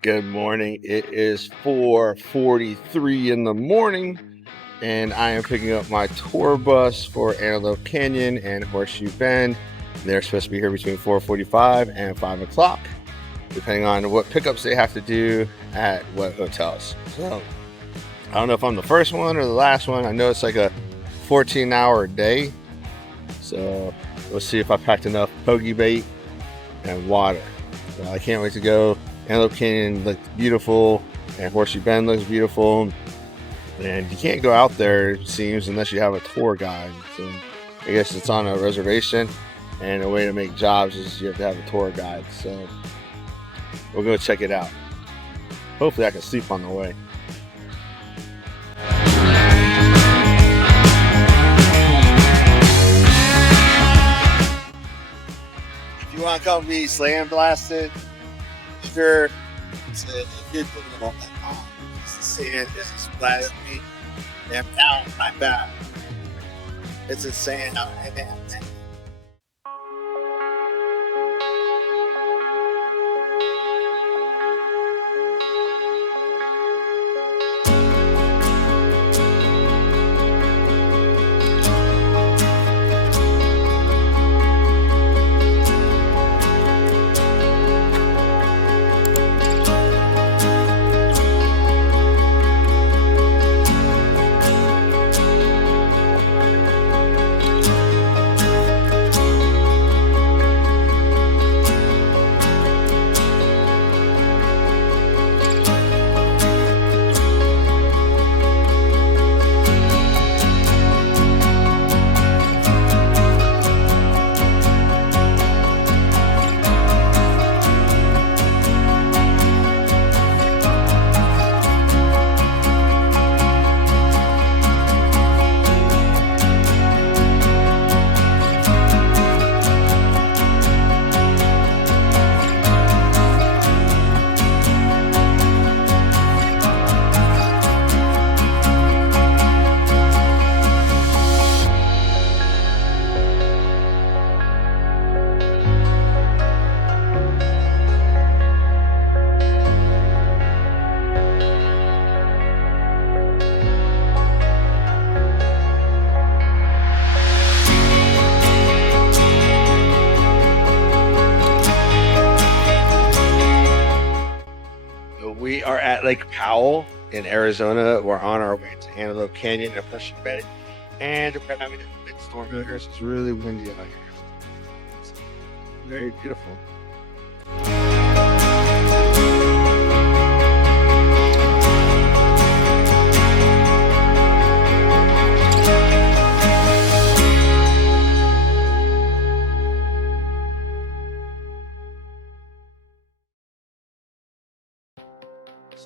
Good morning. It is 4:43 in the morning, and I am picking up my tour bus for Antelope Canyon and Horseshoe Bend. They're supposed to be here between 4:45 and 5 o'clock, depending on what pickups they have to do at what hotels. So I don't know if I'm the first one or the last one. I know it's like a 14-hour day, so we'll see if I packed enough pokey bait and water. So I can't wait to go. Antelope Canyon looks beautiful, and Horseshoe Bend looks beautiful. And you can't go out there, it seems, unless you have a tour guide. So I guess it's on a reservation, and a way to make jobs is you have to have a tour guide. So we'll go check it out. Hopefully I can sleep on the way. If you want to come be slam blasted, sure. It's a good thing about that. It's the sand just splattered me and down my back. It's insane how I am. We are at Lake Powell in Arizona. We're on our way to Antelope Canyon and Horseshoe Bend, and we're having a big storm out here, so it's really windy out here. It's very beautiful.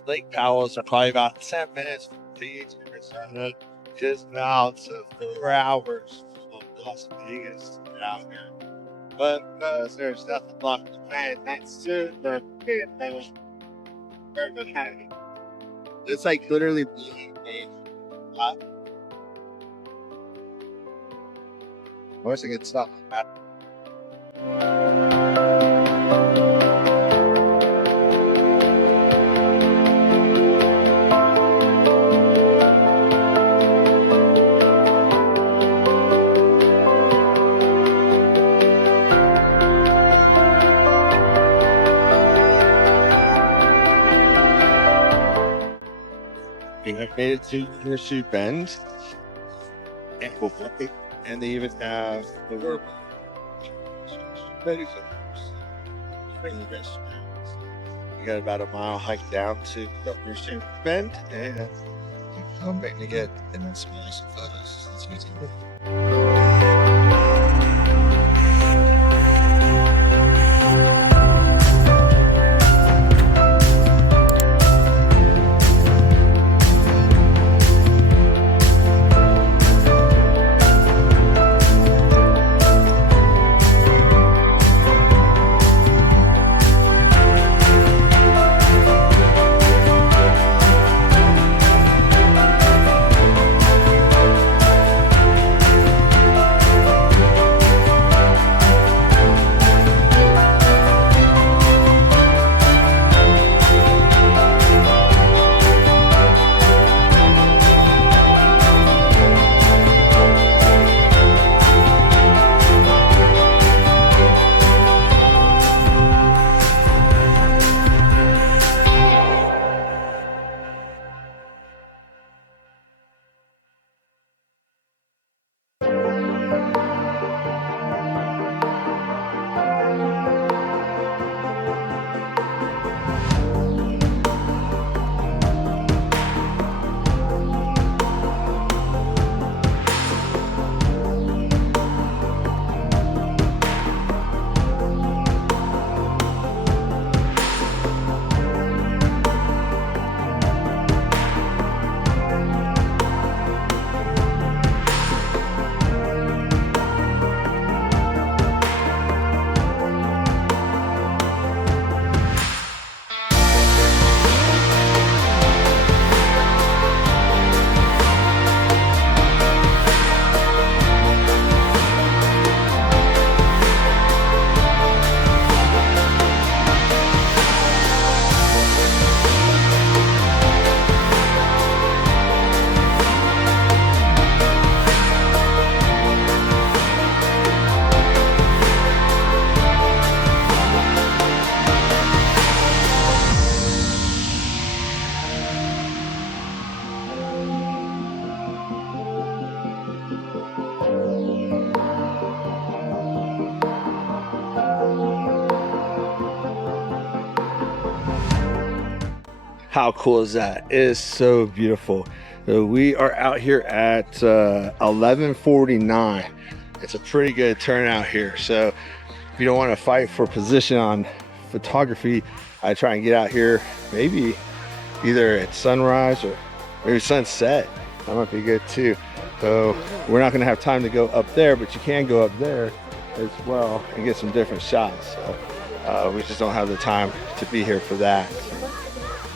Lake Powell's are probably about 10 minutes from the beach in Arizona, just about 4 hours from Las Vegas out here. But there's nothing blocked the way next to the it's like literally being a lot. Of course, I get stuff. I've made it to Horseshoe Bend, and they even have the word. You got about a mile hike down to Horseshoe Bend, and I'm waiting to get in and some photos. It's beautiful. How cool is that? It is so beautiful. So we are out here at 11:49. It's a pretty good turnout here. So if you don't want to fight for position on photography, I try and get out here maybe either at sunrise or maybe sunset. That might be good too. So we're not going to have time to go up there, but you can go up there as well and get some different shots. So we just don't have the time to be here for that.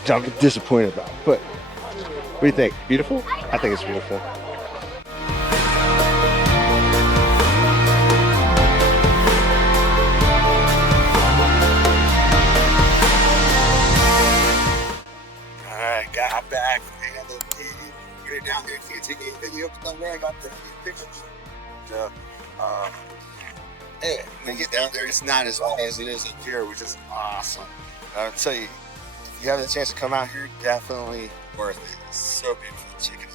Which I'm disappointed about. But what do you think? Beautiful? I think it's beautiful. Alright, got back from Antelope Canyon. Get it down there. Can't take any video, but don't worry about the pictures. So, anyway, when you get down there, it's not as long as it is up here, which is awesome. I'll tell you, if you have the chance to come out here, definitely worth it. It's so beautiful. Check it out.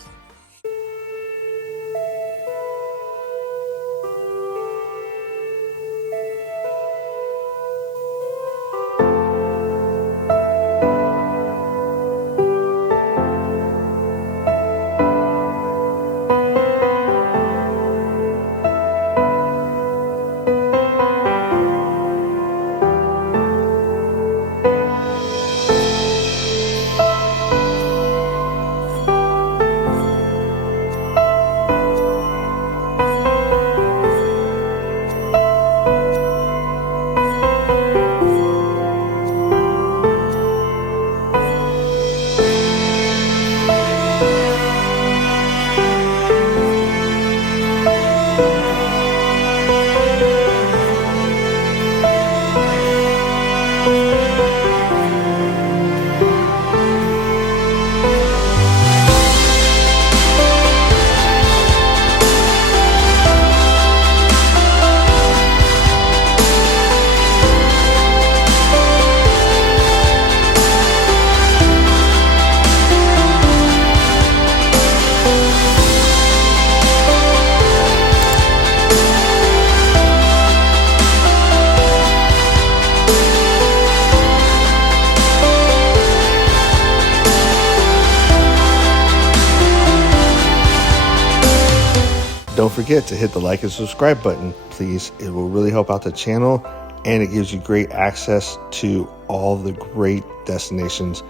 Don't forget to hit the like and subscribe button, please. It will really help out the channel, and it gives you great access to all the great destinations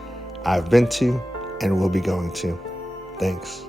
I've been to and will be going to. Thanks.